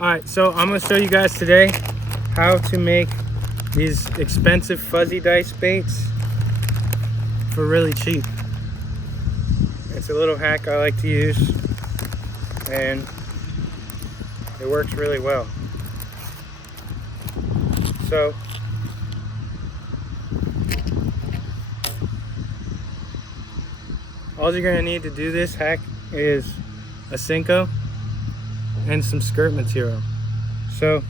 Alright, so I'm going to show you guys today how to make these expensive fuzzy dice baits for really cheap. It's a little hack I like to use, and it works really well. So all you're going to need to do this hack is a Cinco and some skirt material. So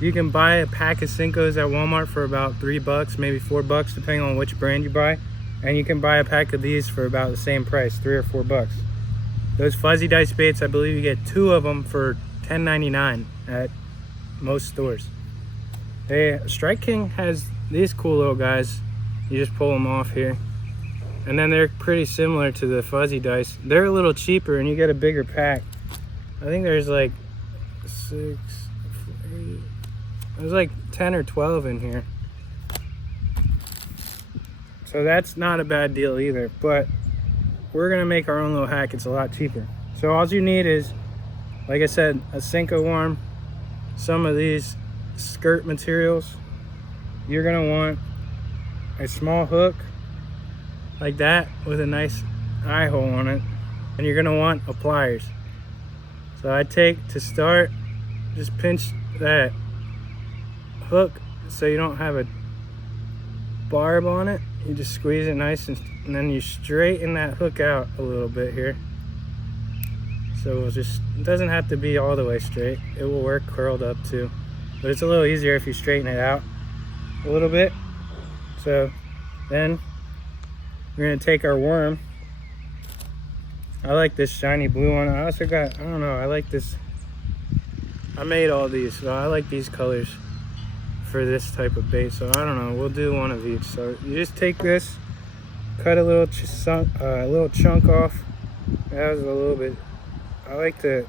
you can buy a pack of Cincos at Walmart for about $3, maybe $4, depending on which brand you buy. And you can buy a pack of these for about the same price, $3 or $4. Those fuzzy dice baits, I believe you get 2 of them for $10.99 at most stores. Strike King has these cool little guys. You just pull them off here. And then they're pretty similar to the fuzzy dice. They're a little cheaper and you get a bigger pack. I think there's like 6, 8, there's like 10 or 12 in here. So that's not a bad deal either, but we're gonna make our own little hack. It's a lot cheaper. So all you need is, like I said, a Cinco worm, some of these skirt materials. You're gonna want a small hook like that with a nice eye hole on it, and you're gonna want a pliers. So I take, to start, just pinch that hook so you don't have a barb on it. You just squeeze it nice, and then you straighten that hook out a little bit here. So it doesn't have to be all the way straight. It will work curled up too, but it's a little easier if you straighten it out a little bit. So then we're gonna take our worm. I like this shiny blue one. I also got, I don't know, I like this. I made all these, so I like these colors for this type of bait. So I don't know, we'll do one of each. So you just take this, cut a little chunk off. That was a little bit, I like to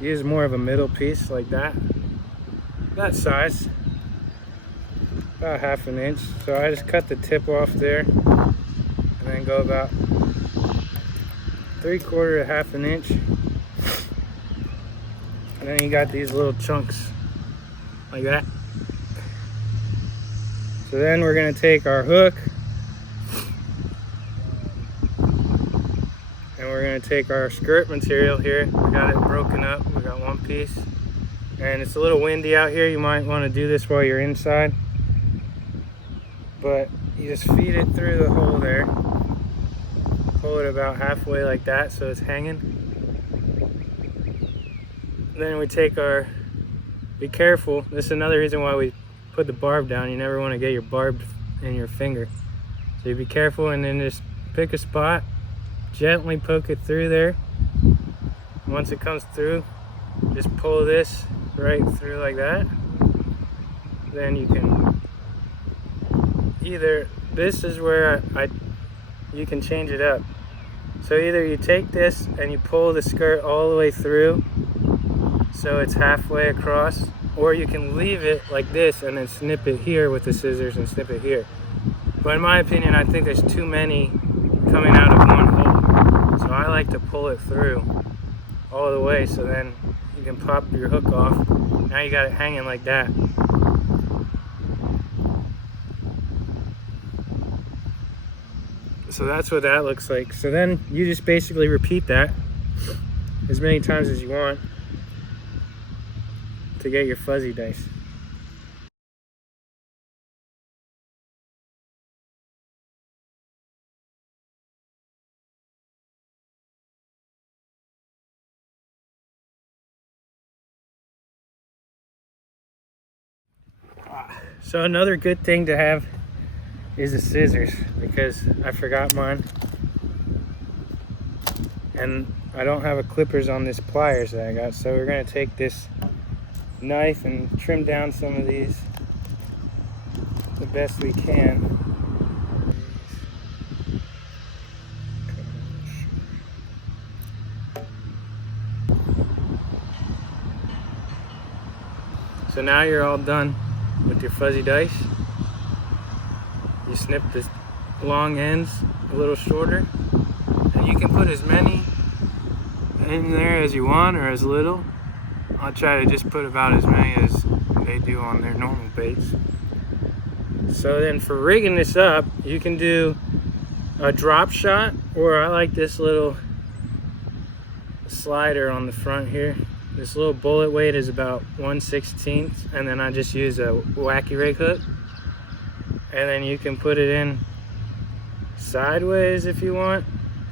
use more of a middle piece like that. That size, about 1/2 inch. So I just cut the tip off there, and then go about 3/4 to 1/2 inch. And then you got these little chunks like that. So then we're gonna take our hook and we're gonna take our skirt material here. We got it broken up, we got one piece. And it's a little windy out here. You might wanna do this while you're inside. But you just feed it through the hole there. Pull it about halfway like that so it's hanging. Then we take our, be careful, this is another reason why we put the barb down. You never want to get your barb in your finger. So you be careful, and then just pick a spot, gently poke it through there. Once it comes through, just pull this right through like that. Then you can either, this is where you can change it up. So either you take this and you pull the skirt all the way through so it's halfway across, or you can leave it like this and then snip it here with the scissors and snip it here. But in my opinion, I think there's too many coming out of one hole. So I like to pull it through all the way, so then you can pop your hook off. Now you got it hanging like that. So that's what that looks like. So then you just basically repeat that as many times as you want to get your fuzzy dice. So another good thing to have is the scissors, because I forgot mine. And I don't have a clippers on this pliers that I got, so we're gonna take this knife and trim down some of these the best we can. So now you're all done with your fuzzy dice. You snip the long ends a little shorter, and you can put as many in there as you want or as little. I'll try to just put about as many as they do on their normal baits. So then for rigging this up, you can do a drop shot, or I like this little slider on the front here. This little bullet weight is about 1/16, and then I just use a wacky rig hook. And then you can put it in sideways if you want,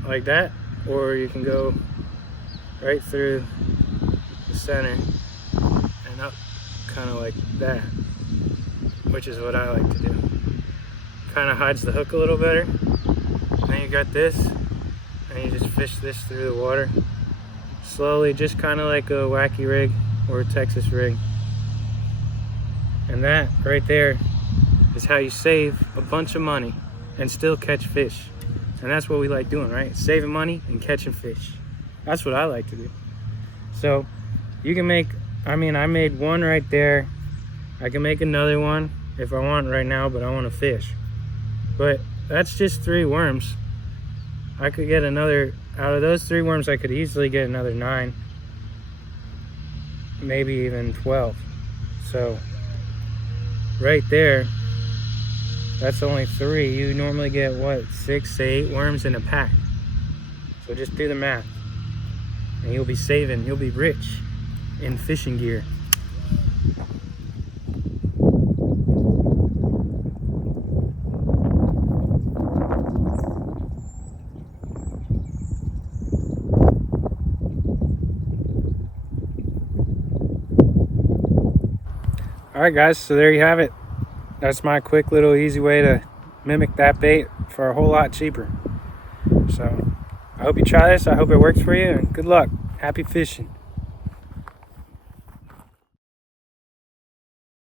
like that, or you can go right through the center and up kind of like that, which is what I like to do. Kind of hides the hook a little better. Then you got this, and you just fish this through the water slowly, just kind of like a wacky rig or a Texas rig. And that right there is how you save a bunch of money and still catch fish. And that's what we like doing, right? Saving money and catching fish. That's what I like to do. So you can make, I made one right there. I can make another one if I want right now, but I want to fish. But that's just 3 worms. I could get another, out of those 3 worms, I could easily get another 9, maybe even 12. So right there, that's only 3. You normally get what, 6 to 8 worms in a pack. So just do the math, and you'll be saving, you'll be rich in fishing gear. Alright guys, so there you have it. That's my quick little easy way to mimic that bait for a whole lot cheaper. So I hope you try this. I hope it works for you, and good luck. Happy fishing.